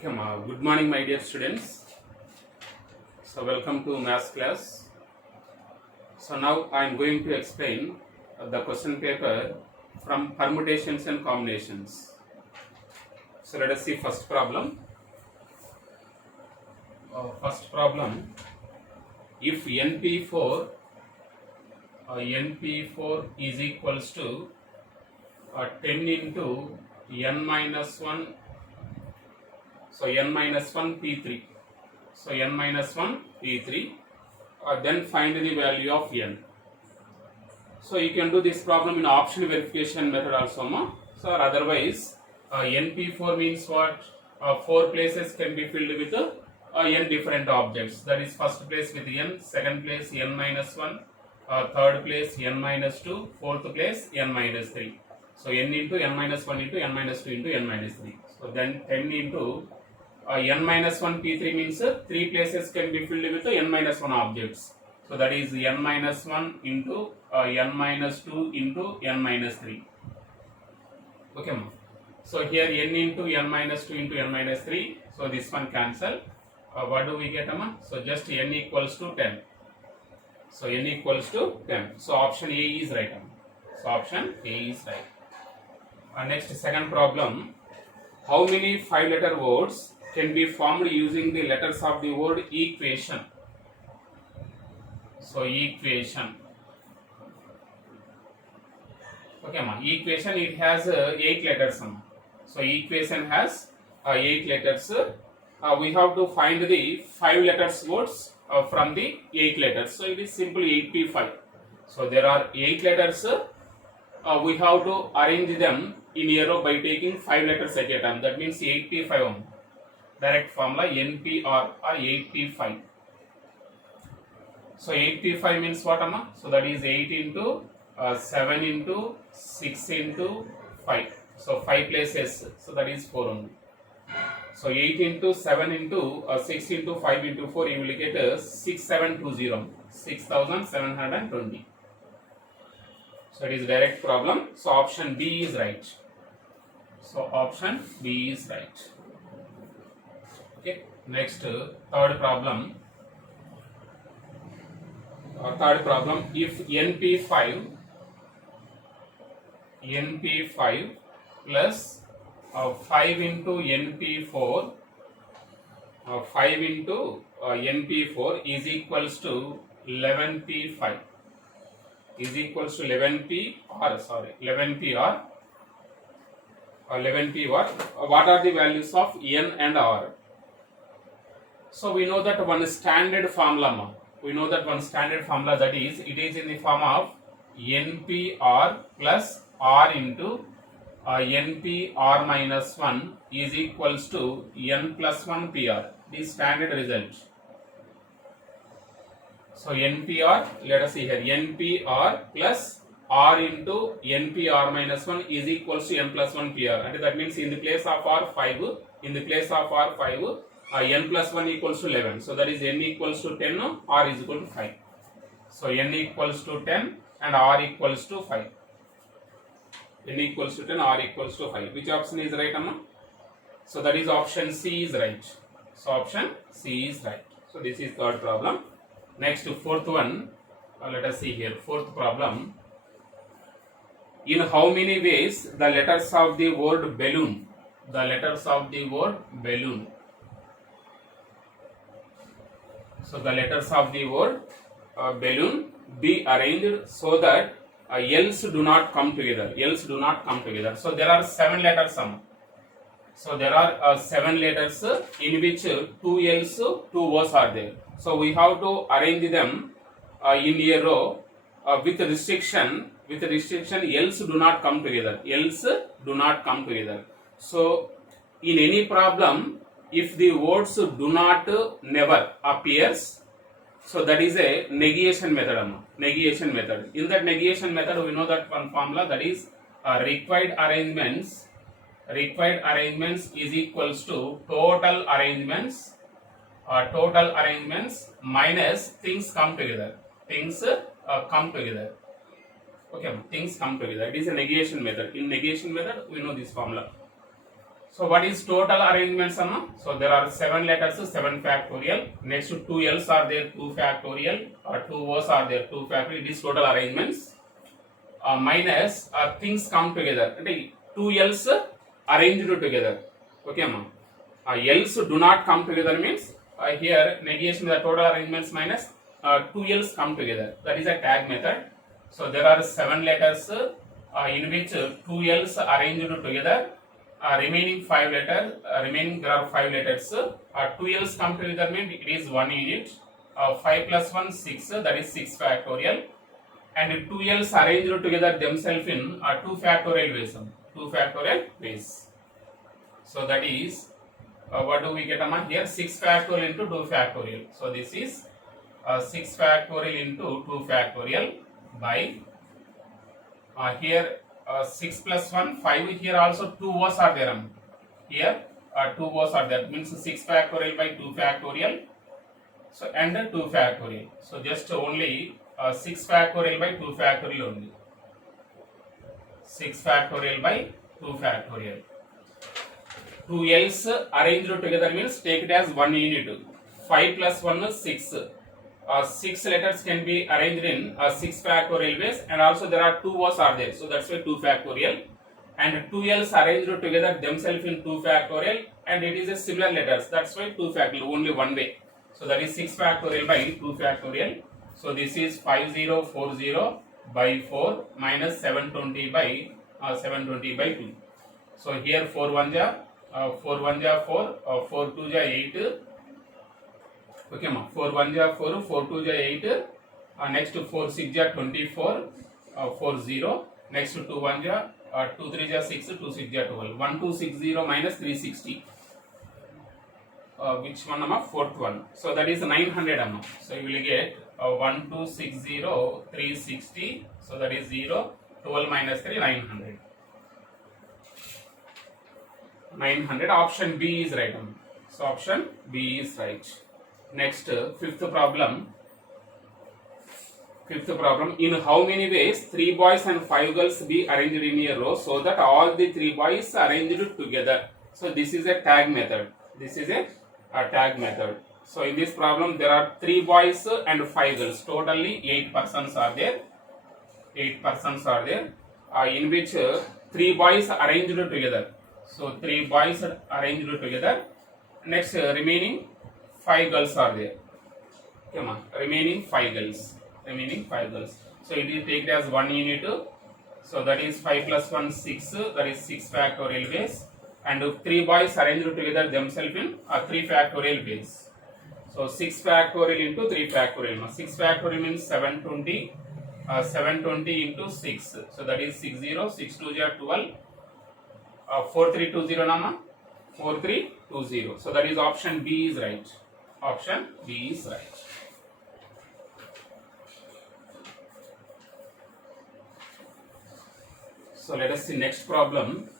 Okay, good morning, my dear students. So, welcome to maths class. So, now I am going to explain the question paper from permutations and combinations. So, let us see first problem. First problem: if NP4 is equals to 10 into n minus 1, so n minus 1 P3. So, n minus 1 P3. Then find the value of n. So you can do this problem in option verification method also, ma. So otherwise, NP4 means what? 4 places can be filled with n different objects. That is first place with n, second place n minus 1, third place n minus 2, fourth place n minus 3. So n into n minus 1 into n minus 2 into n minus 3. So then 10 into n minus 1 P3 means 3 places can be filled with n minus 1 objects. So that is n minus 1 into n minus 2 into n minus 3. Okay, ma. So here n into n minus 2 into n minus 3. So this one cancel. What do we get, ma? So just n equals to 10. So n equals to 10. So option A is right. So option A is right. Next, second problem. How many 5-letter words can be formed using the letters of the word equation? So equation. Okay, ma. Equation, it has 8 letters. So equation has 8 letters. We have to find the 5 letters words from the 8 letters. So it is simply 8p5. So there are 8 letters. We have to arrange them in a row by taking 5 letters at a time. That means 8p5. Direct formula NPR or 8p5. So 8p5 means what, amma? So that is 8 into 7 into 6 into 5. So 5 places. So that is 4 only. So 8 into 7 into 6 into 5 into 4, you will get 6720. 6720. So it is direct problem. So option B is right. So option B is right. Okay. Next, third problem. If NP5 plus 5 into NP4 5 into NP4 is equals to 11P5 is equals to 11P or 11P or what are the values of N and R? So we know that one standard formula. That is, it is in the form of NPR plus R into NPR minus 1 is equals to N plus 1 PR. This standard result. So NPR, let us see here, NPR plus R into NPR minus 1 is equals to N plus 1 PR. And that means in the place of R5, n plus 1 equals to 11. So that is n equals to 10, R is equal to 5. So n equals to 10 and R equals to 5. N equals to 10, R equals to 5. Which option is right, amma? So that is option C is right. So option C is right. So this is third problem. Next, fourth one. Let us see here. Fourth problem. In how many ways the letters of the word balloon? So the letters of the word balloon be arranged so that L's do not come together. So there are 7 letters. So there are 7 letters in which 2 L's, 2 O's are there. So we have to arrange them in a row with restriction. L's do not come together. So in any problem, if the words do not never appears, so that is a negation method. In that negation method, we know that one formula, that is required arrangements is equals to total arrangements minus things come together. Okay, things come together. It is a negation method. In negation method, we know this formula. So what is total arrangements, Amma? So there are 7 letters, 7 factorial. Next 2 L's are there, 2 factorial. 2 O's are there, 2 factorial. It is total arrangements. Minus things come together. And 2 L's arranged together. Okay, Amma. L's do not come together means here negation the total arrangements minus 2 L's come together. That is a tag method. So there are 7 letters in which 2 L's arranged together. Remaining 5 letters, there are 5 letters. 2 L's come together means it is 1 unit. 5 plus 1, 6, that is 6 factorial. And 2 L's arranged together themselves in 2 factorial ways. 2 factorial ways. So that is, what do we get, Amma? Here 6 factorial into 2 factorial. So this is 6 factorial into 2 factorial by here 6 plus 1, 5. Here also 2 O's are there. Here 2 O's are there. Means 6 factorial by 2 factorial. So and 2 factorial. So just only 6 factorial by 2 factorial only. 6 factorial by 2 factorial. 2 L's arranged together means take it as 1 unit. 5 plus 1 is 6. 6 letters can be arranged in 6 factorial ways, and also there are 2 O's are there, so that's why 2 factorial. And 2 L's arranged together themselves in 2 factorial, and it is a similar letters, that's why 2 factorial, only one way. So that is 6 factorial by 2 factorial. So this is 5040 by 4 minus 720 by 2. So here 4 1 ja 4 1 ja 4, 4 2 ja 8. Okay, ma. 4 1 ja 4, 4 2 ja 8. Next 4 6 ja 24, 4 0. Next 2 1 ja 2 3 ja 6, 2 6 ja 12. 1 2 6 0 minus 360. Which one, amma? Fourth one. So that is 900, amma. So you will get 1 2 6 0 360. So that is 0. 12 minus 3, 900. 900. Option B is right, amma. So option B is right. Next, fifth problem. In how many ways 3 boys and 5 girls be arranged in a row so that all the 3 boys arranged together? So this is a tag method. Tag method. So in this problem there are 3 boys and 5 girls. Totally 8 persons are there. In which 3 boys arranged together. So 3 boys arranged together. Next, remaining 5 girls are there. Come on, remaining 5 girls. So it is taken as 1 unit. So that is 5 plus 1 6. That is 6 factorial ways. And 3 boys arranged together themselves in 3 factorial ways. So 6 factorial into 3 factorial. 6 factorial means 720. 720 into 6. So that is 60. 6 2 ja 12. 4320 nama. 4320. So that is option B is right. Option B is right. So let us see next problem.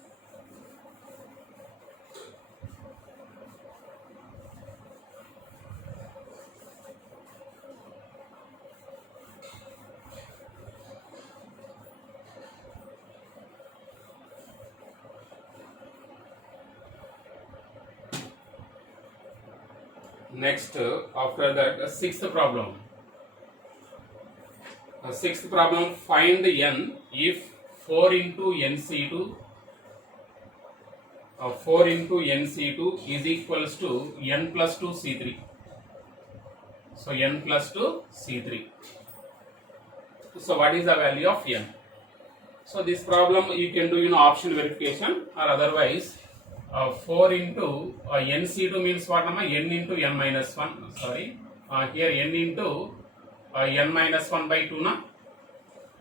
Next, after that, sixth problem. Sixth problem, find n if 4 into nc2 is equals to n plus 2 c3. So n plus 2 c3. So what is the value of n? So this problem you can do option verification, or otherwise 4 into nc2 means what, n into n minus 1. Sorry, here n into n minus 1 by 2 na.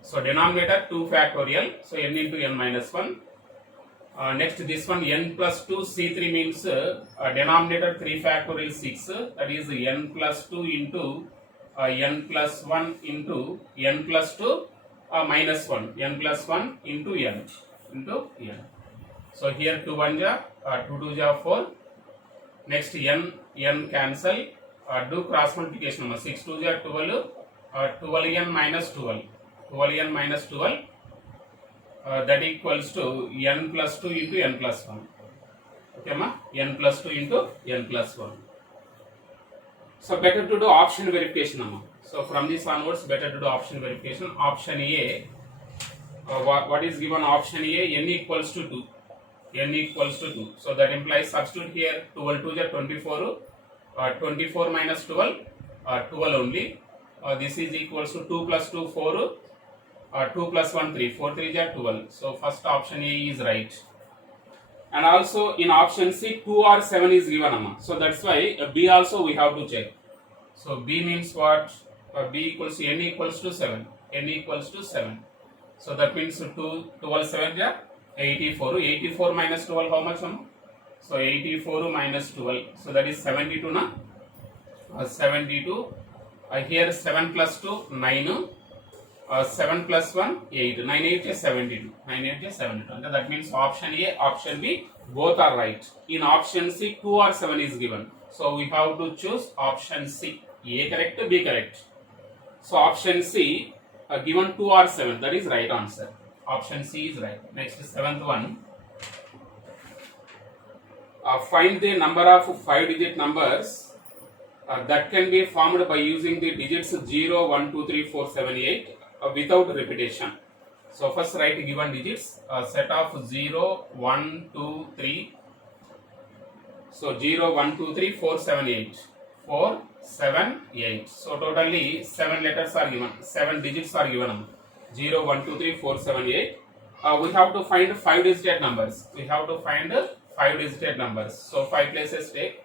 So denominator 2 factorial. So n into n minus 1. Next this one n plus 2 c3 means denominator 3 factorial 6. That is n plus 2 into n plus 1 into n plus 2 minus 1. n plus 1 into n. So here 2 1 ja 2 2 ja 4. Next n cancel. Do cross multiplication. 6 2 ja 12. 12n minus 12. 12n minus 12. That equals to n plus 2 into n plus 1. Okay, ma? N plus 2 into N plus 1. So better to do option verification, amma. So from this onwards, better to do option verification. Option A, what is given option A? N equals to 2. N equals to 2. So that implies substitute here 12 to the 24. 24 minus 12, 12 only. This is equals to 2 plus 2, 4. 2 plus 1, 3. 4 3 is 12. So first option A is right. And also in option C, 2 or 7 is given, amma. So that's why B also we have to check. So B means what? B equals to N equals to 7. N equals to 7. So that means 2, 12, 7 is 84. 84 minus 12, how much, amma? So 84 minus 12. So that is 72, na? 72. Here 7 plus 2, 9. 7 plus 1, 8. 9 8 is 72. 9 8 is 72. And that means option A, option B, both are right. In option C, 2 or 7 is given. So we have to choose option C. A correct, B correct. So option C, given 2 or 7, that is right answer. Option C is right. Next, seventh one. Find the number of 5-digit numbers that can be formed by using the digits 0, 1, 2, 3, 4, 7, 8 without repetition. So first write given digits, set of 0, 1, 2, 3. So 0, 1, 2, 3, 4, 7, 8. 4, 7, 8. So totally 7 letters are given, 7 digits are given. 0, 1, 2, 3, 4, 7, 8. We have to find 5-digit numbers. We have to find 5-digit numbers. So 5 places take.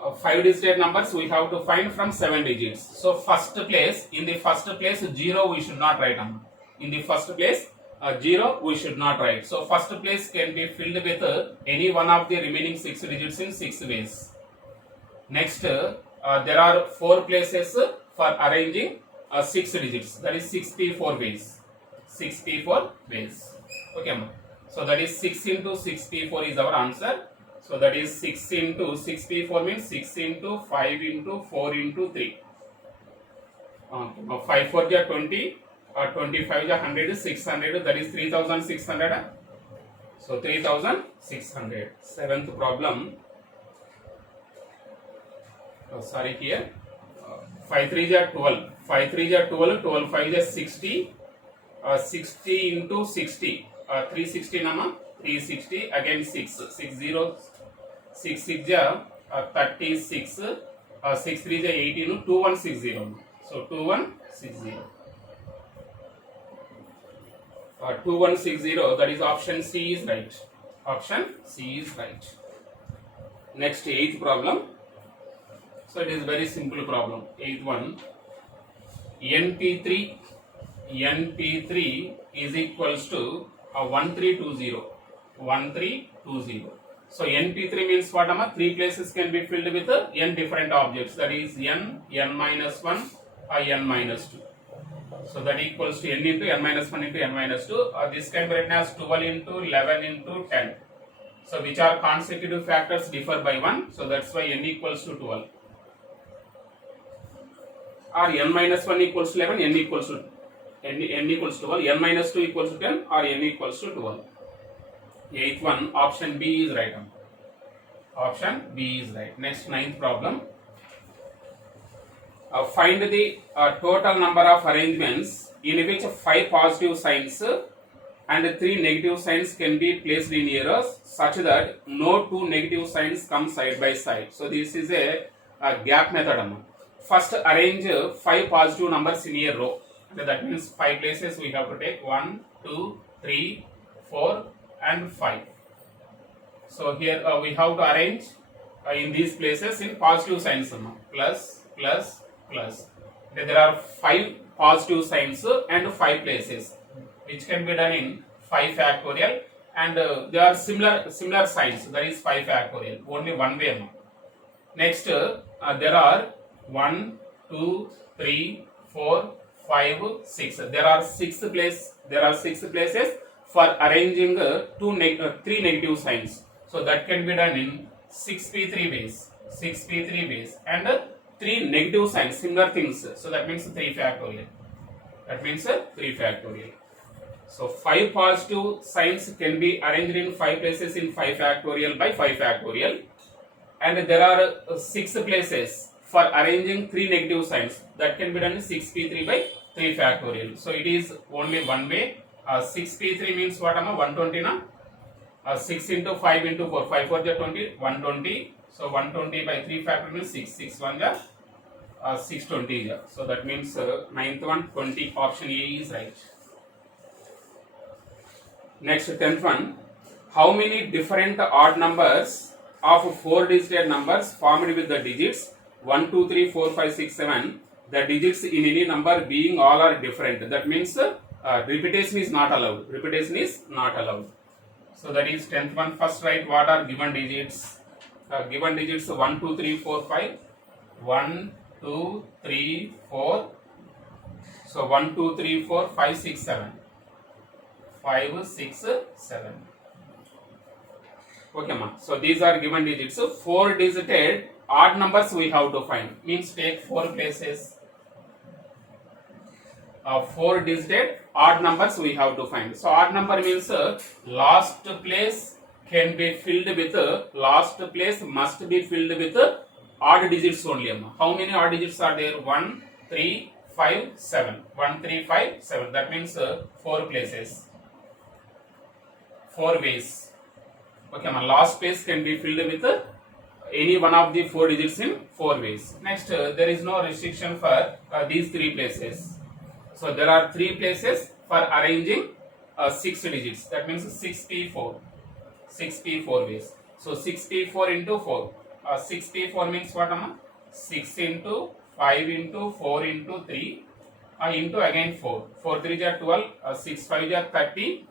5-digit numbers we have to find from 7 digits. So first place, in the first place 0 we should not write. In the first place 0 we should not write. So first place can be filled with any one of the remaining 6 digits in 6 ways. Next, there are 4 places for arranging 6 digits. That is 64 ways. 64 ways. Okay, so that is 6 into 64 is our answer. So that is 6 into 64 means 6 into 5 into 4 into 3. 5 4 is 20, 25 is 100, 600, that is 3600. So 3600. Seventh problem. Sorry here. 5 3 is 12. 5 3 is 12, 12 5 is 60. 60 into 60. 360 nama. 360 again 6. 60. 6 6 is 36. 6 3 is 18. 2160. So 2160. 2160. That is option C is right. Option C is right. Next, 8th problem. So it is very simple problem. 8th one. NP3 is equals to 1320. 1320. So NP3 means what? 3 places can be filled with n different objects. That is n minus 1 or n minus 2. So that equals to n into n minus 1 into n minus 2. This can be written as 12 into 11 into 10. So which are consecutive factors differ by 1. So that's why n equals to 12. Or n minus 1 equals to 11, n equals to 12, n minus 2 equals to 10, or n equals to 12. 8th one, option B is right. Option B is right. Next, 9th problem. Find the total number of arrangements in which 5 positive signs and 3 negative signs can be placed in arrows such that no 2 negative signs come side by side. So this is a gap method. First, arrange 5 positive numbers in a row. That means 5 places we have to take 1, 2, 3, 4 and 5. So here we have to arrange in these places in positive signs. Plus, plus, plus. There are 5 positive signs and 5 places which can be done in 5 factorial, and there are similar signs, that is 5 factorial, only one way. Next, there are 1, 2, 3, 4, 5, 6. There are 6 places for arranging 3 negative signs. So that can be done in 6p3 ways. 6p3 ways, and 3 negative signs, similar things. So that means 3 factorial. That means 3 factorial. So 5 positive signs can be arranged in 5 places in 5 factorial by 5 factorial, and there are 6 places for arranging 3 negative signs that can be done in 6p3 by 3 factorial. So it is only one way. 6p3 means what? 120 na? 6 into 5 into 4, 5 4 20, 120. So 120 by 3 factorial means 6, 6 1 620. So that means 9th one 20, option A is right. Next, 10th one, how many different odd numbers of 4-digit numbers formed with the digits 1, 2, 3, 4, 5, 6, 7, the digits in any number being all are different. That means repetition is not allowed. Repetition is not allowed. So that is 10th one. First write what are given digits. Given digits 1, 2, 3, 4, 5. 1, 2, 3, 4. So 1, 2, 3, 4, 5, 6, 7. 5, 6, 7. Okay, ma. So these are given digits. So 4-digit odd numbers we have to find. Means take 4 places. 4-digit odd numbers we have to find. So odd number means last place can be filled with last place must be filled with odd digits only. How many odd digits are there? 1, 3, 5, 7. 1, 3, 5, 7. That means 4 places. 4 ways. Okay, my last place can be filled with any one of the 4 digits in 4 ways. Next, there is no restriction for these 3 places. So there are 3 places for arranging 6 digits. That means 6p4. 6p4 ways. So 6p4 into 4. 6p4 means what? 6 into 5 into 4 into 3 into again 4. 4 3 are 12. 6 5 are 30.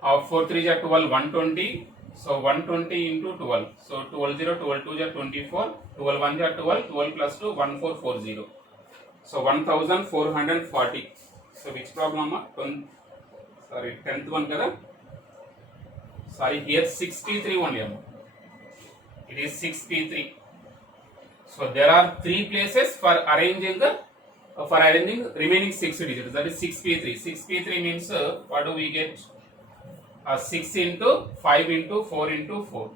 4 3 are 12, 120. So 120 into 12. So 12 0, 12 2 are 24. 12 1 are 12. 12 plus 2, 1440. So 1440. So which problem? Sorry, 10th one kada? Sorry, here 6p3 only. It is 6p3. So there are 3 places for arranging remaining 6 digits. That is 6p3. 6p3 means what do we get? 6 into 5 into 4 into 4.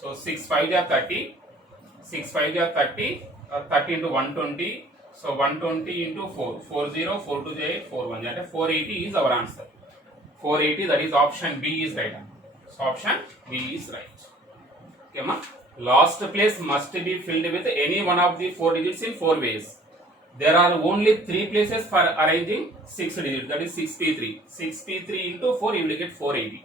So 6 5 are 30. 6 5 are 30. 30 into 120. So 120 into 4. 4 0, 4 2 8, 4 1. That is 480 is our answer. 480, that is option B is right. So option B is right. Okay, ma? Last place must be filled with any one of the 4 digits in 4 ways. There are only 3 places for arranging 6 digits. That is 6p3. 6p3 into 4, you will get 480.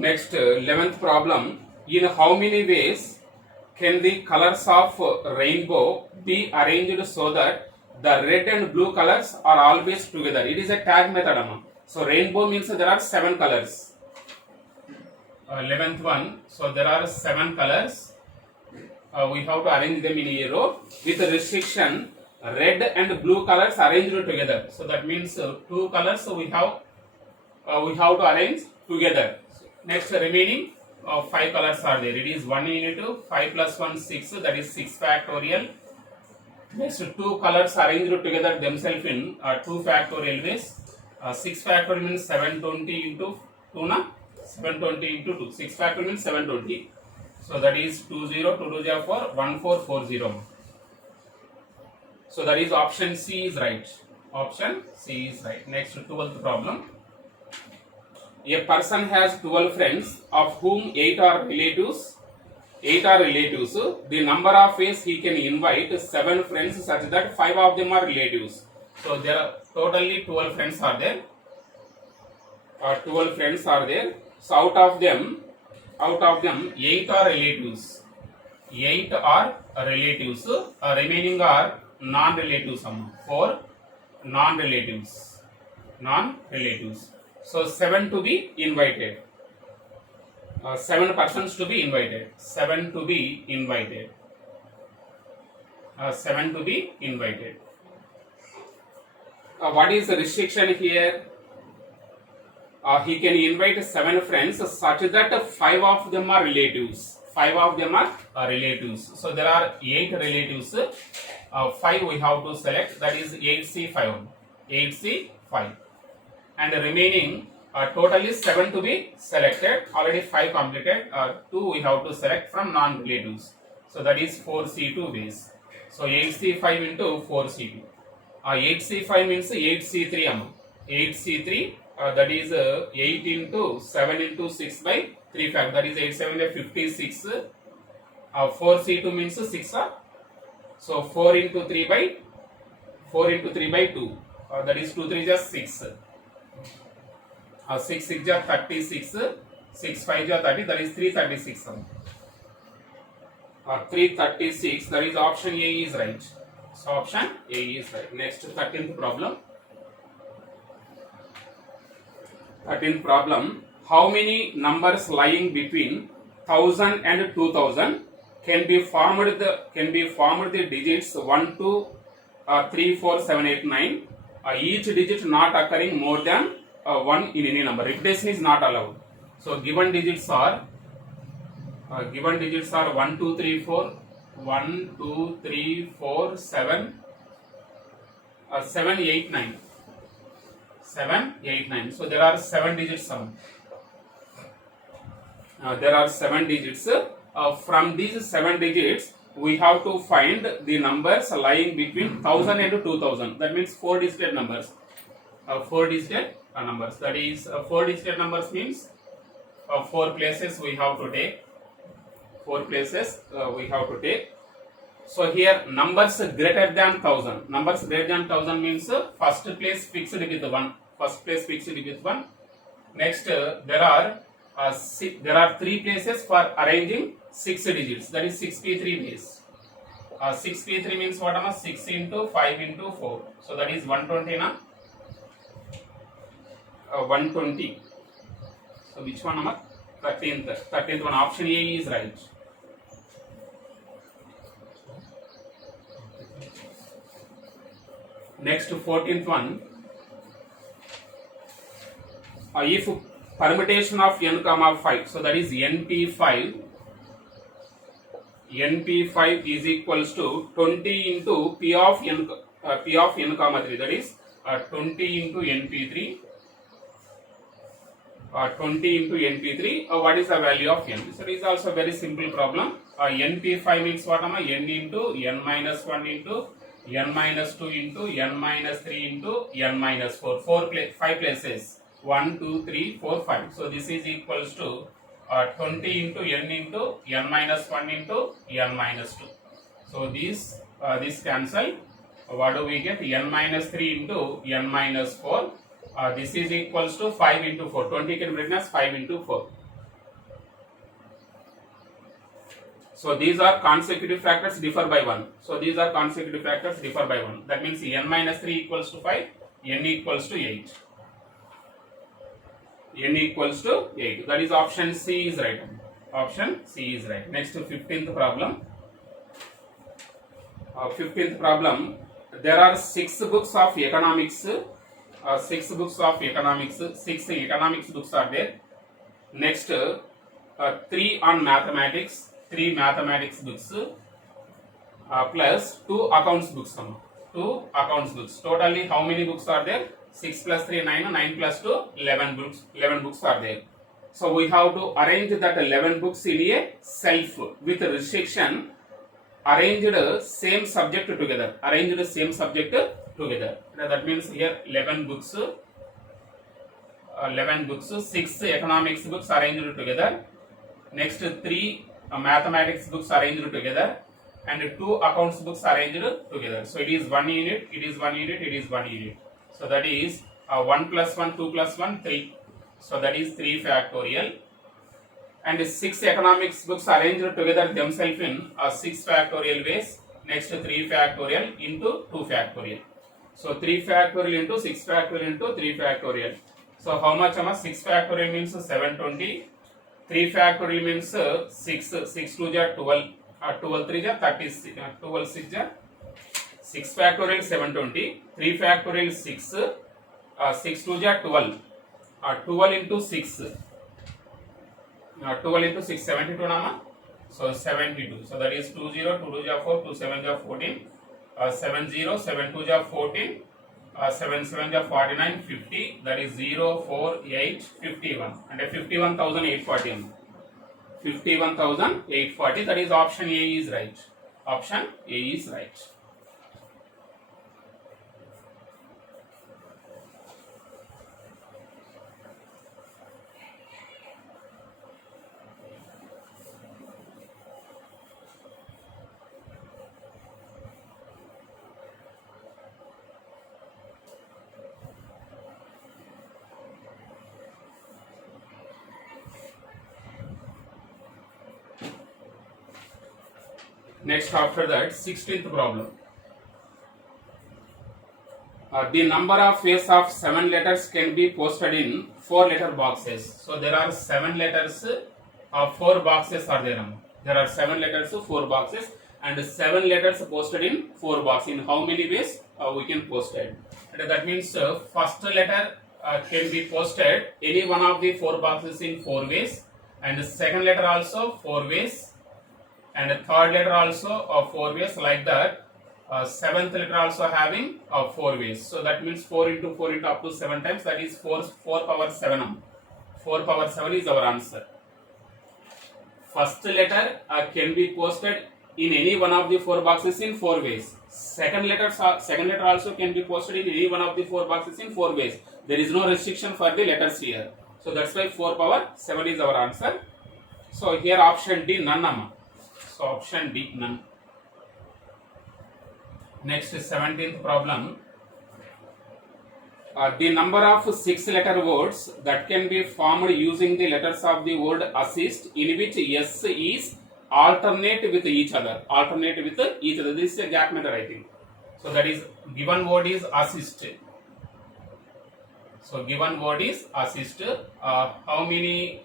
Next, 11th problem. In how many ways can the colors of rainbow be arranged so that the red and blue colors are always together? It is a tag method. So rainbow means there are 7 colors. 11th one. So there are 7 colors. We have to arrange them in a row with a restriction red and blue colors arranged together. So that means 2 colors we have to arrange together. Next, remaining 5 colors are there. It is 1 into 5 plus 1 6. That is 6 factorial. Next, 2 colors arranged together themselves in 2 factorial ways. 6 factorial means 720 into 2 na. 720 into 2. 6 factorial means 720. So that is 20, 2 2 4, 1440. So that is option C is right. Option C is right. Next, 12th problem. A person has 12 friends, of whom 8 are relatives. 8 are relatives. The number of ways he can invite 7 friends such that 5 of them are relatives. So there are totally 12 friends are there. 12 friends are there. So out of them 8 are relatives. 8 are relatives. Remaining are non-relatives. 4 non-relatives. So 7 to be invited. 7 persons to be invited. 7 to be invited. 7 to be invited. What is the restriction here? He can invite 7 friends such that 5 of them are relatives. 5 of them are relatives. So there are 8 relatives. 5 we have to select. That is 8C5. 8C5. And the remaining total is 7 to be selected. Already 5 completed. 2 we have to select from non-relatives. So that is 4C2 base. So 8C5 into 4C2. 8C5 means 8C3. 8C3 that is 8 into 7 into 6 by 3 factor. That is 8 7 56. 4C2 means 6. So 4 into 3 by 2. That is 2 3 just 6. 6 6 just 36. 6 5 just 30. That is 336. 336. That is option A is right. So option A is right. Next 13th problem. 13th problem. How many numbers lying between 1000 and 2000 can be formed the digits 1 2 3 4 7 8 9. Each digit not occurring more than 1 in any number. Repetition is not allowed. So given digits are 1 2 3 4 1 2 3 4 7 7 8 9. 7 8 9. So there are 7 digits. There are 7 digits. From these 7 digits, we have to find the numbers lying between 1000 and 2000. That means 4 digit numbers. 4 digit numbers. That is 4 digit numbers means 4 places we have to take. 4 places we have to take. So here numbers greater than 1000. Numbers greater than 1000 means first place fixed with 1. First place fixed with 1. Next there are 3 places for arranging 6 digits. That is 6p3 base. 6p3 means what? 6 into 5 into 4. So that is 120 na? 120. So which one? 13th. 13th one. Option A is right. Next 14th one. If permutation of n comma 5, so that is np5 is equals to 20 into p of n comma 3, that is 20 into np3. 20 into np3. What is the value of n? So it is also a very simple problem. np5 means what? N into n minus 1 into n minus 2 into n minus 3 into n minus 4. 5 places. 1, 2, 3, 4, 5. So this is equals to 20 into n minus 1 into n minus 2. So this cancel. What do we get? N minus 3 into n minus 4. This is equals to 5 into 4. 20 can be written as 5 into 4. So these are consecutive factors differ by 1. So these are consecutive factors differ by 1. That means n minus 3 equals to 5. N equals to 8. N equals to 8. That is option C is right. Option C is right. Next 15th problem. 15th problem. There are 6 books of economics. 6 books of economics. 6 economics books are there. Next 3 on mathematics. 3 mathematics books. Plus 2 accounts books. 2 accounts books. Totally how many books are there? 6 plus 3 9, 9 plus 2 11 books. 11 books are there. So we have to arrange that 11 books in a shelf with restriction. Arranged same subject together. Arranged same subject together. That means here 11 books. 11 books. 6 economics books arranged together. Next 3 mathematics books arranged together. And 2 accounts books arranged together. So it is 1 unit. It is 1 unit. It is 1 unit. So that is 1 plus 1, 2 plus 1, 3. So that is 3 factorial. And 6 economics books arranged together themselves in 6 factorial ways. Next 3 factorial into 2 factorial. So 3 factorial into 6 factorial into 3 factorial. So how much? 6 factorial means 720. 3 factorial means 6, 6 2 ja 12, 12 3 ja 36, 12 6 ja 6 factorial 720, 3 factorial 6, 6 2 ja 12, 12 into 6, 12 into 6 72 nama, so 72, so that is 20, 2 2 ja 4, 2 7 ja 14, 70, 7 2 ja 14, 7 7 ja 49, 50, that is 0 4 8 51 and 51,840, 51,840, that is option A is right. Option A is right. Next, after that, 16th problem. The number of ways of 7 letters can be posted in 4 letter boxes. So there are 7 letters, 4 boxes are there. There are 7 letters, 4 boxes, and 7 letters posted in 4 boxes. In how many ways we can post it? And that means first letter can be posted any one of the 4 boxes in 4 ways, and the second letter also 4 ways, and the third letter also 4 ways, like that. Seventh letter also having 4 ways. So that means 4 into 4 into up to 7 times, that is 4 power 7. 4 power 7 is our answer. First letter can be posted in any one of the 4 boxes in 4 ways. Second letter also can be posted in any one of the 4 boxes in 4 ways. There is no restriction for the letters here. So that's why 4 power 7 is our answer. So here option D, none amma. So option D, none. Next, 17th problem. The number of 6 letter words that can be formed using the letters of the word assist, in which S is alternate with each other. Alternate with each other. This is a gap method, I think. So that is, given word is assist. So given word is assist. How many?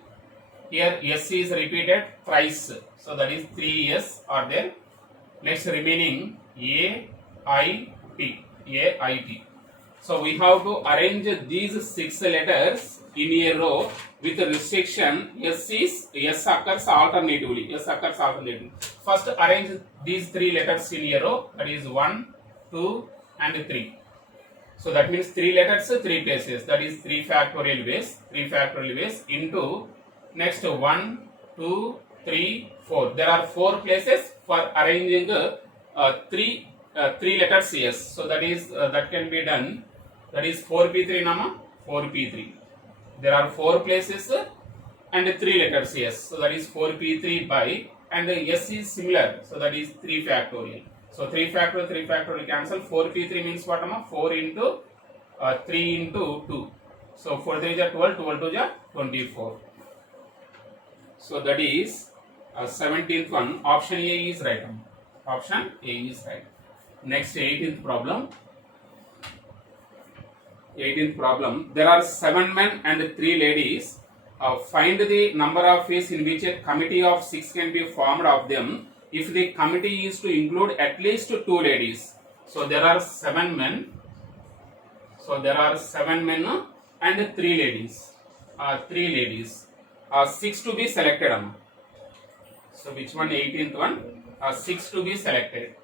Here S is repeated thrice. So that is 3 S are there. Next, remaining A, I, T. A, I, T. So we have to arrange these 6 letters in a row with a restriction. S occurs alternatively. S occurs alternatively. First, arrange these 3 letters in a row. That is 1, 2, and 3. So that means 3 letters, 3 places. That is 3 factorial ways. 3 factorial ways into next 1, 2, 3, 4. There are 4 places for arranging 3 letters S. So that is that can be done. That is 4p3 nama, 4p3. There are 4 places and 3 letters S. So that is 4p3 by, and S is similar. So that is 3 factorial. So 3 factorial cancel. 4p3 means what nama? 4 into 3 into 2. So 4 3 is 12, 12 2 is 24. So that is 17th one. Option A is right. Option A is right. Next, 18th problem. 18th problem. There are 7 men and 3 ladies. Find the number of ways in which a committee of 6 can be formed of them if the committee is to include at least 2 ladies. So there are 7 men. So there are 7 men and 3 ladies. 3 ladies. 6 to be selected. So which one? 18th one. 6 to be selected.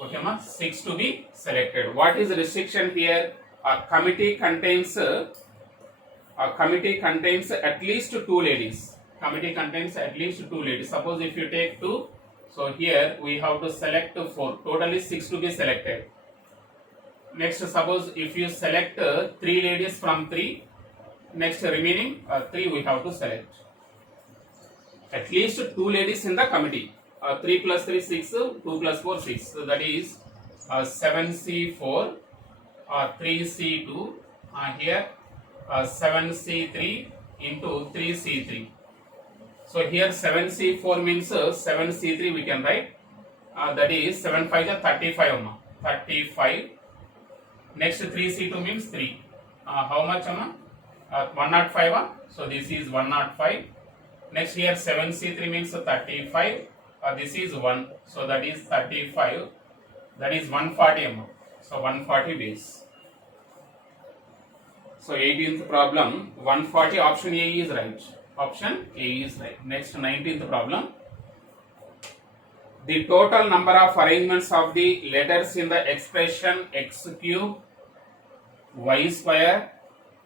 Okay, ma? 6 to be selected. What is the restriction here? A committee contains at least 2 ladies. Committee contains at least 2 ladies. Suppose if you take 2, so here we have to select 4. Totally 6 to be selected. Next, suppose if you select 3 ladies from 3, next remaining 3 we have to select. At least 2 ladies in the committee. 3 plus 3 6, 2 plus 4 6. So that is 7C4, 3C2, here 7C3 into 3C3. So here 7C4 means 7C3 we can write. That is 7 5 is 35. 35. Next 3C2 means 3. How much? 105. So this is 105. Next here 7C3 means 35. This is 1. So that is 35. That is 140 mm. So 140 base. So 18th problem 140, option A is right. Option A is right. Next 19th problem. The total number of arrangements of the letters in the expression x cube y square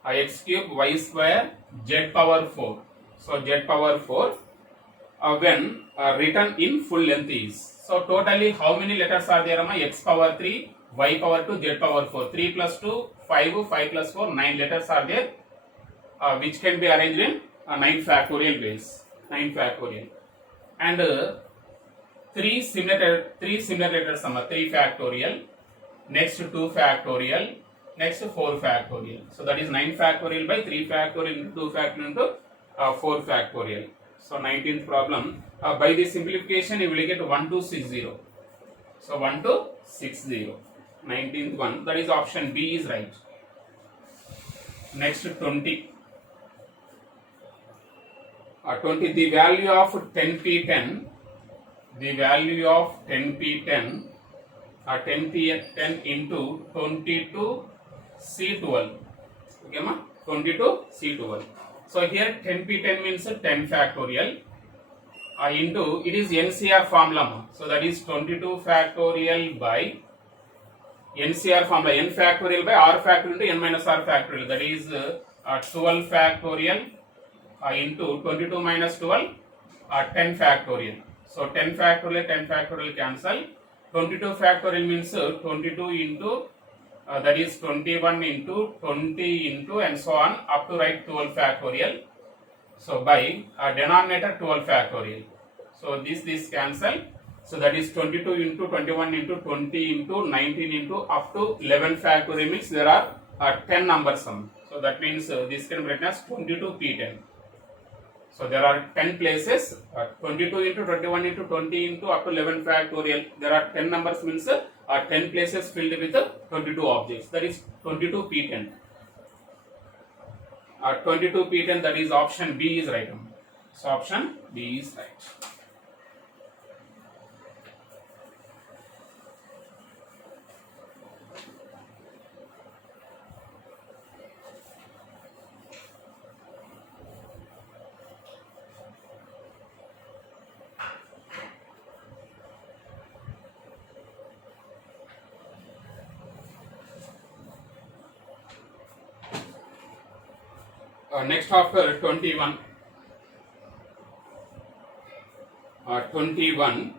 x cube y square z power 4. So z power 4 when written in full length is. So totally how many letters are there? X power 3, y power 2, z power 4. 3 plus 2, 5, 5 plus 4, 9 letters are there which can be arranged in 9 factorial base. 9 factorial. And 3 similar letters, 3 factorial, next 2 factorial, next 4 factorial. So that is 9 factorial by 3 factorial into 2 factorial into 4 factorial. So 19th problem, by the simplification you will get 1260. So 1260. 19th one, that is option B is right. Next 20. 20, the value of 10p10, the value of 10p10, 10p10 into 22c12. Okay, ma? 22c12. So here 10p10 means 10 factorial into, it is NCR formula. Ma. So that is 22 factorial by NCR formula, n factorial by r factorial into n minus r factorial. That is 12 factorial into 22 minus 12, 10 factorial. So 10 factorial cancel. 22 factorial means 22 into that is 21 into 20 into and so on up to right 12 factorial. So by denominator 12 factorial. So this cancel. So that is 22 into 21 into 20 into 19 into up to 11 factorial means there are 10 numbers sum. So that means this can be written as 22p10. So there are 10 places, 22 into 21 into 20 into up to 11 factorial. There are 10 numbers means 10 places filled with 22 objects. That is 22p10. 22p10, that is option B is right. So option B is right. Next after 21, 21,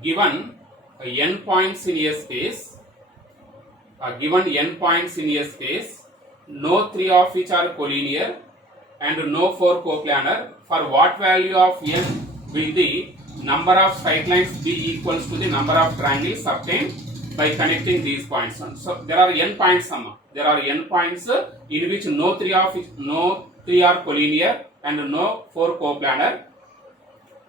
given n points in a space, no 3 of which are collinear and no 4 coplanar, for what value of n will the number of straight lines be equals to the number of triangles obtained by connecting these points? So there are n points. There are n points in which no 3 are collinear and no 4 coplanar.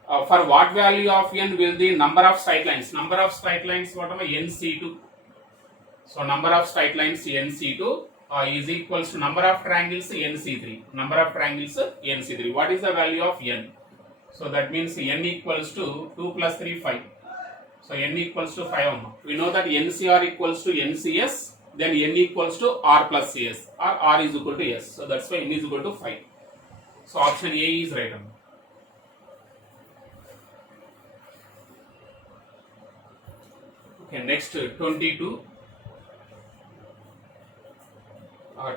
For what value of n will the number of straight lines? Number of straight lines what am I? NC2. So number of straight lines NC2 is equals to number of triangles NC3. Number of triangles NC3. What is the value of n? So that means n equals to 2 plus 3 5. So n equals to 5. We know that NCR equals to NCS. Then n equals to r plus cs, or r is equal to s. So that's why n is equal to 5. So option A is right. Okay, next 22.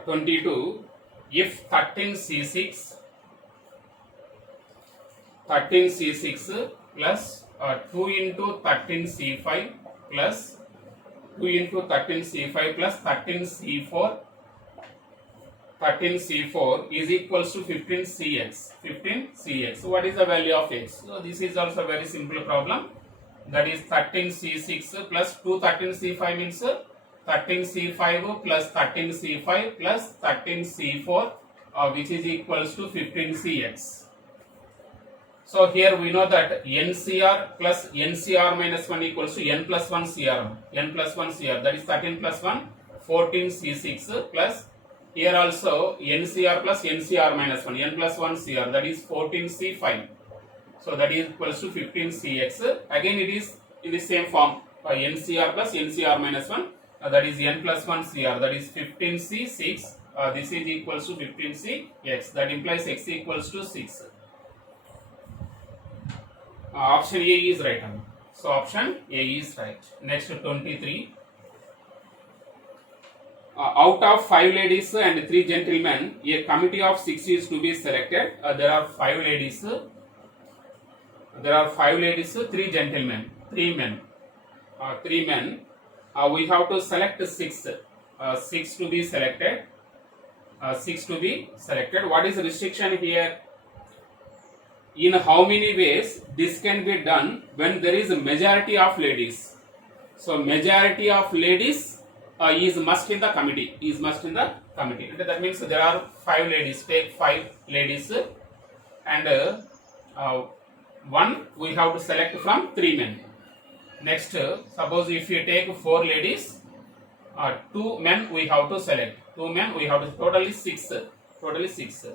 22. If 13c6 plus 2 into 13c5 plus 2 into 13c5 plus 13c4 is equals to 15cx. 15cx. So what is the value of x? So this is also a very simple problem. That is 13c6 plus 2 13c5 means 13c5 plus 13c5 plus 13c4 which is equals to 15cx. So here we know that NCR plus NCR minus 1 equals to n plus 1 CR. N plus 1 CR, that is 13 plus 1, 14 C6 plus Here also NCR plus NCR minus 1, n plus 1 CR, that is 14C5. So that is equals to 15CX. Again it is in the same form, NCR plus NCR minus 1, that is n plus 1 CR, that is 15C6. This is equals to 15CX, that implies X equals to 6. Option A is right. So option A is right. Next 23. Out of 5 ladies and 3 gentlemen, a committee of 6 is to be selected. There are 5 ladies. There are 5 ladies, 3 gentlemen, 3 men. 3 men. We have to select 6. 6 to be selected. 6 to be selected. What is the restriction here? In how many ways this can be done when there is a majority of ladies? So majority of ladies is must in the committee. Is must in the committee. That means there are 5 ladies. Take 5 ladies, and 1 we have to select from 3 men. Next, suppose if you take 4 ladies, 2 men we have to select. 2 men we have to, totally 6. Totally 6.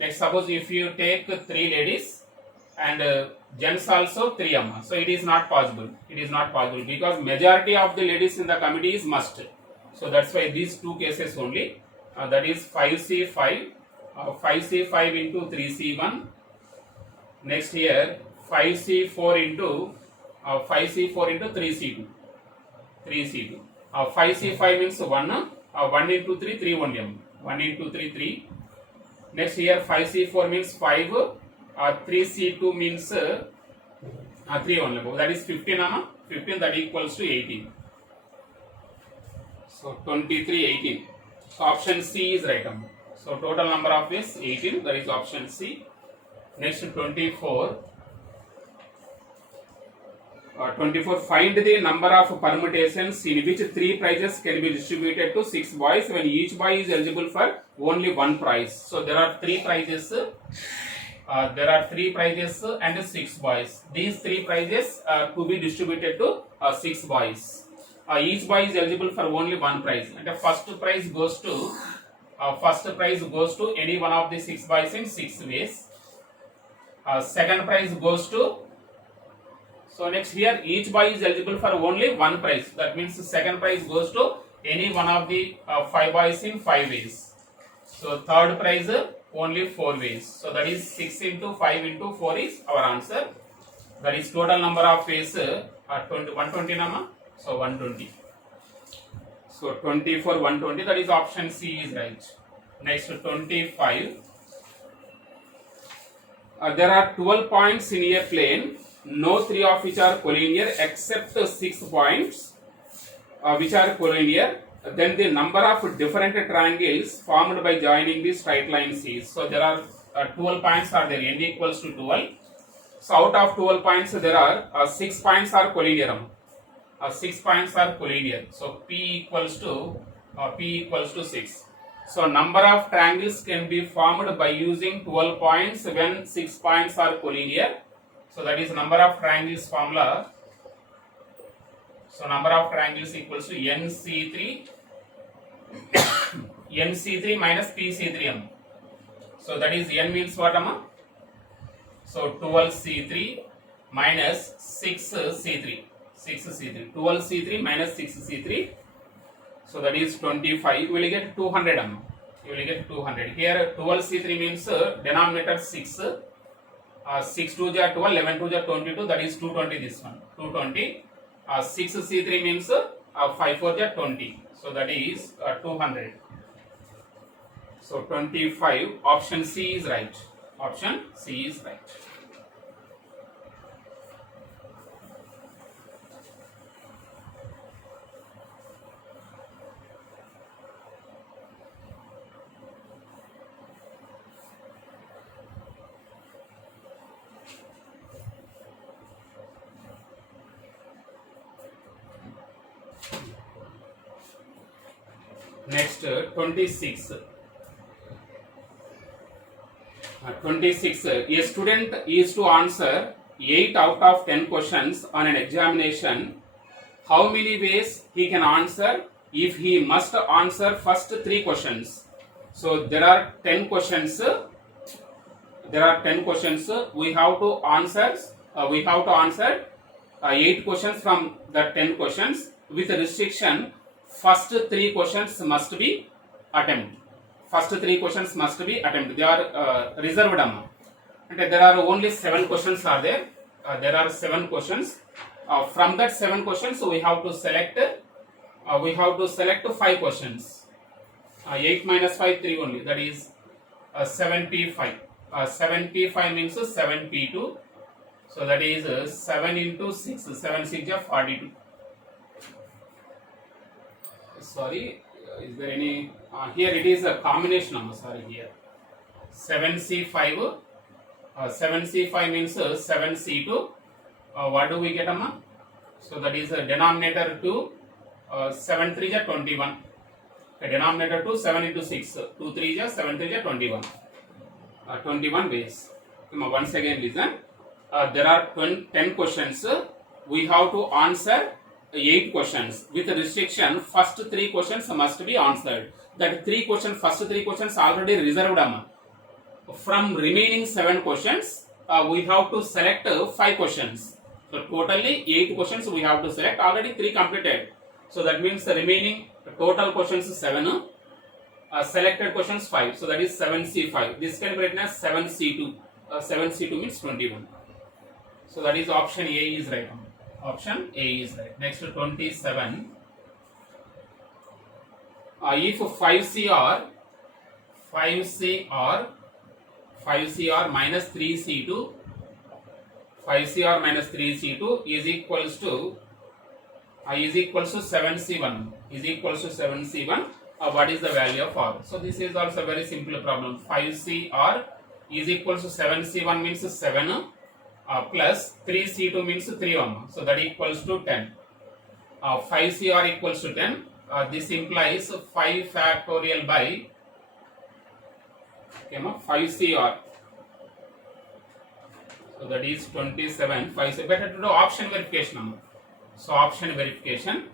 Next, suppose if you take 3 ladies and gents also 3 amma. So it is not possible. It is not possible because majority of the ladies in the committee is must. So that's why these 2 cases only. That is 5C5. 5C5 into 3C1. Next here 5C4 into 3C2. 3C2. 5C5 means 1. 1 into 3, 3 1 m. 1 into 3, 3. Next here 5C4 means 5. 3C2 means 3 1. That is 15 amma. 15, that equals to 18. So 23, 18. So option C is right. So total number of is 18. That is option C. Next 24. 24. Find the number of permutations in which 3 prizes can be distributed to 6 boys when each boy is eligible for only 1 prize. So there are 3 prizes. There are 3 prizes and 6 boys. These 3 prizes to be distributed to 6 boys. Each boy is eligible for only 1 prize. And the first prize goes to any one of the 6 boys in 6 ways. Second prize goes to, so next here each boy is eligible for only 1 prize. That means the second prize goes to any one of the 5 boys in 5 ways. So third prize only 4 ways. So that is 6 into 5 into 4 is our answer. That is total number of ways 120 nama. So 120. So 24 120, that is option C is right. Next 25. There are 12 points in a plane. No 3 of which are collinear except 6 points which are collinear. Then the number of different triangles formed by joining the straight lines is. So there are 12 points are there. N equals to 12. So out of 12 points there are 6 points are collinear. 6 points are collinear. So P equals to 6. So number of triangles can be formed by using 12 points when 6 points are collinear. So that is number of triangles formula. So number of triangles equals to NC3 NC3 minus PC3M. So that is N means what amma? So 12C3 minus 6C3. 6C3. 12C3 minus 6C3. So that is 25. You will get 200 amma. You will get 200. Here 12C3 means denominator 6. 6 2 ja 12, 11 2 ja 22. That is 220 this one. 220. 6C3 means 5 4 ja 20. So that is 200. So 25. Option C is right. Option C is right. Next 26. 26. A student is to answer 8 out of 10 questions on an examination. How many ways he can answer if he must answer first 3 questions? So there are 10 questions. There are 10 questions. We have to answer. We have to answer 8 questions from the 10 questions with restriction. First 3 questions must be attempted. First 3 questions must be attempted. They are reserved. And there are only 7 questions are there. There are 7 questions. From that 7 questions, we have to select. We have to select 5 questions. 8 minus 5, 3 only. That is 7p5. 7p5 means 7p2. So that is 7 into 6. 7 6 is 42. Sorry, is there any? Here it is a combination. Sorry, here 7c5. 7c5 means 7c2. What do we get, amma? So that is a denominator 2. 7 3 is 21. The denominator 2, 7 into 6. 2 3 is 7 3 is 21. 21 ways. Once again listen. There are 10 questions. We have to answer 8 questions with restriction. First 3 questions must be answered. That 3 questions, first 3 questions already reserved. From remaining 7 questions, we have to select 5 questions. So totally 8 questions we have to select. Already 3 completed. So that means the remaining total questions 7. Selected questions 5. So that is 7c5. This can be written as 7c2. 7c2 means 21. So that is option A is right. Option A is right. Next 27. If 5cr minus 3c2 is equals to 7c1 what is the value of r? So this is also a very simple problem. 5cr is equals to 7c1 means 7 plus 3c2 means 3. So that equals to 10. 5cr equals to 10. This implies 5 factorial by 5cr. So that is 27. 5. Better to do option verification. So option verification.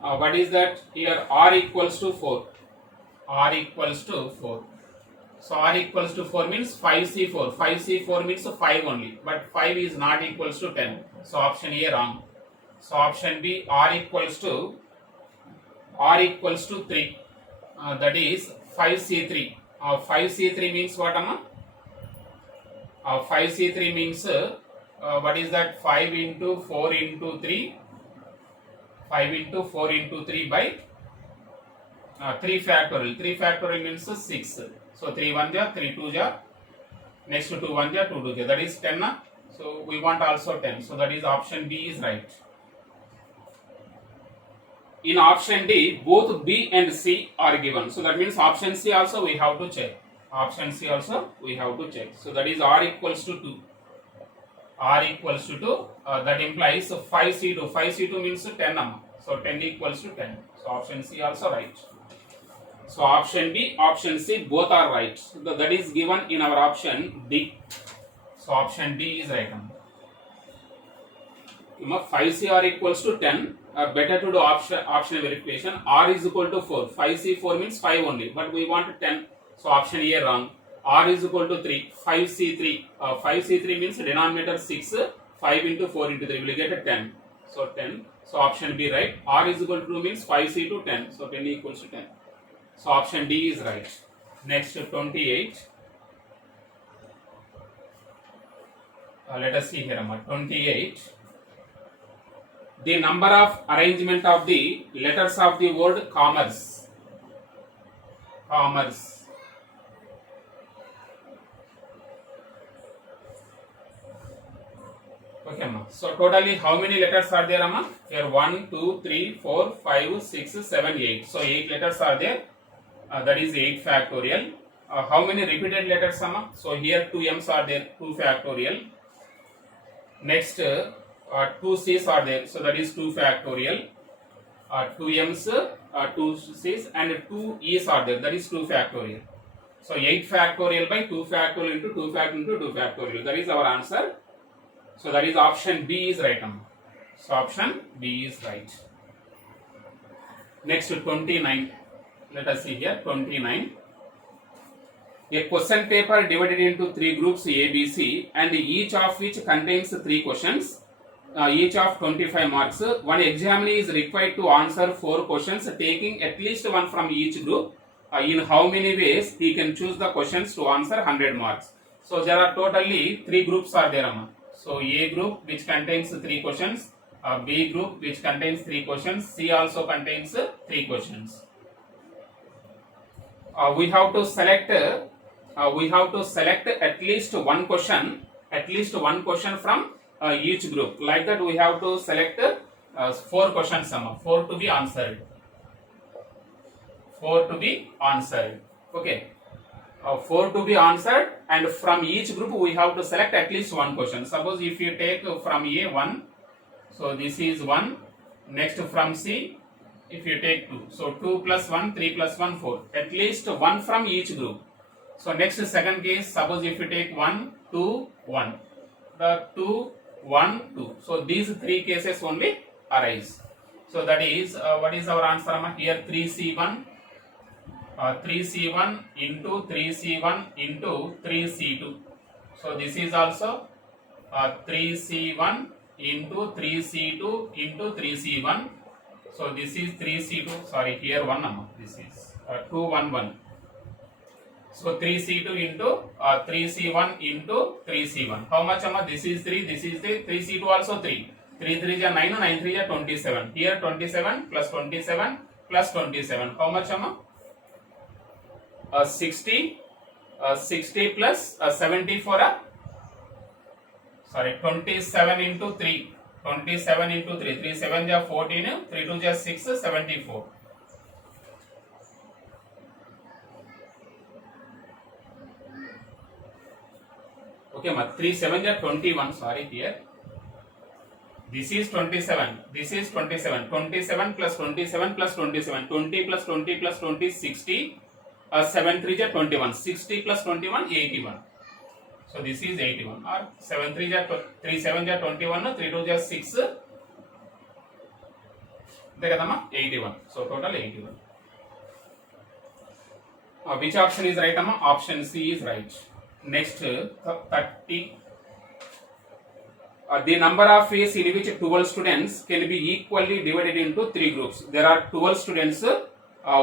What is that? Here r equals to 4. R equals to 4. So r equals to 4 means 5c4. 5c4 means 5 only. But 5 is not equals to 10. So option A wrong. So option B, r equals to 3. That is 5c3. 5c3 means what, amma? 5c3 means what is that? 5 into 4 into 3. 5 into 4 into 3 by 3 factorial. 3 factorial means 6. So 3 1 ja, 3 2 ja. Next 2 1 ja, 2 2 ja. That is 10. So we want also 10. So that is option B is right. In option D, both B and C are given. So that means option C also we have to check. Option C also we have to check. So that is r equals to 2. R equals to 2. That implies 5c2. 5c2 means 10. So 10 equals to 10. So option C also right. So option B, option C both are right. So that is given in our option D. So option D is right. 5cr equals to 10. Better to do option verification. R is equal to 4. 5c4 means 5 only. But we want 10. So option A wrong. R is equal to 3. 5c3. 5c3 means denominator 6. 5 into 4 into 3 will get a 10. So 10. So option B right. R is equal to 2 means 5c2 10. So 10 equals to 10. So option D is right. Next 28. Let us see here. 28. The number of arrangement of the letters of the word commerce. Commerce. Okay, amma. So totally how many letters are there, amma? Here 1, 2, 3, 4, 5, 6, 7, 8. So 8 letters are there. That is 8 factorial. How many repeated letters, amma? So here 2 m's are there, 2 factorial. Next 2 c's are there. So that is 2 factorial. 2 m's, 2 c's and 2 e's are there. That is 2 factorial. So 8 factorial by 2 factorial into 2 factorial into 2 factorial. That is our answer. So that is option B is right. So option B is right. Next 29. Let us see here 29. A question paper divided into 3 groups A, B, C, and each of which contains 3 questions, each of 25 marks. One examinee is required to answer 4 questions, taking at least one from each group. In how many ways he can choose the questions to answer 100 marks. So there are totally 3 groups are there. So A group which contains 3 questions, B group which contains 3 questions, C also contains 3 questions. We have to select at least one question from each group. Like that we have to select 4 questions, 4 to be answered. 4 to be answered. Okay. 4 to be answered, and from each group we have to select at least one question. Suppose if you take from A 1, so this is 1. Next from C, if you take 2, so 2 plus 1, 3 plus 1, 4. At least one from each group. So next second case, suppose if you take 1, 2, 1. The 2, 1, 2. So these 3 cases only arise. So that is, what is our answer here? 3C1. 3C1 into 3C1 into 3C2. So this is also 3C1 into 3C2 into 3C1. So this is 3C2. Sorry, here 1. This is 2, 1, 1. So 3C2 into 3C1 into 3C1. How much? This is 3. This is 3. 3C2 also 3. 3 3 is 9. 9 3 is 27. Here 27 plus 27 plus 27. How much? 60 plus 74. Sorry, 27 into 3. 27 into 3. 3 7 is 14. 3 2 is 6. 74. Okay, 3 7 is 21. Sorry, here. This is 27. This is 27. 27 plus 27 plus 27. 20 plus 20 plus 20 60. 7 3 is 21. 60 plus 21 81. So this is 81. Or 7 3 is 3 7 is 21. 3 2 is 6. 81. So total 81. Which option is right? Option C is right. Next 30. The number of ways in which 12 students can be equally divided into 3 groups. There are 12 students.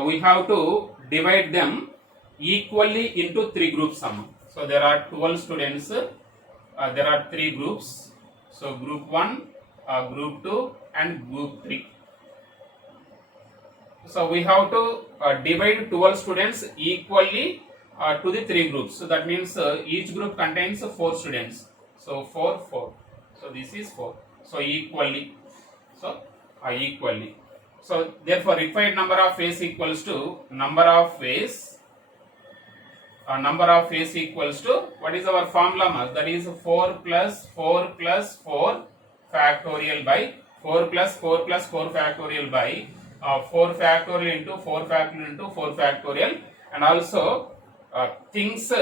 We have to divide them equally into 3 groups. So there are 12 students. There are 3 groups. So group 1, group 2 and group 3. So we have to divide 12 students equally to the 3 groups. So that means each group contains 4 students. So 4, 4. So this is 4. So equally. So equally. So therefore required number of ways equals to number of ways equals to, what is our formula? That is 4 plus 4 plus 4 factorial by 4 plus 4 plus 4 factorial by 4 factorial into 4 factorial into 4 factorial, and also things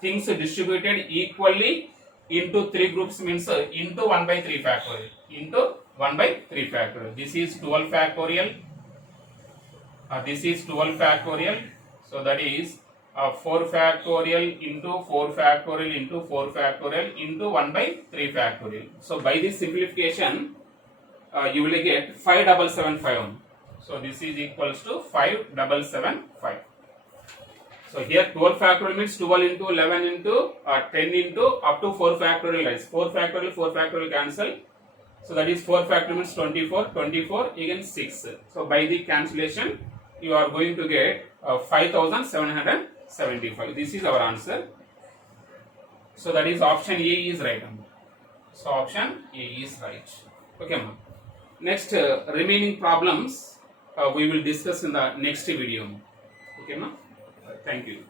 distributed equally into 3 groups means into 1 by 3 factorial, into 1 by 3 factorial. This is 12 factorial. This is 12 factorial. So that is 4 factorial into 4 factorial into 4 factorial into 1 by 3 factorial. So by this simplification, you will get 5775. So this is equals to 5775. So here 12 factorial means 12 into 11 into 10 into up to 4 factorial is 4 factorial cancel. So that is 4 factorial means 24, 24 again 6. So by the cancellation you are going to get 5775. This is our answer. So that is option A is right. So option A is right. Okay, ma'am. Next remaining problems we will discuss in the next video. Okay, ma'am. Thank you.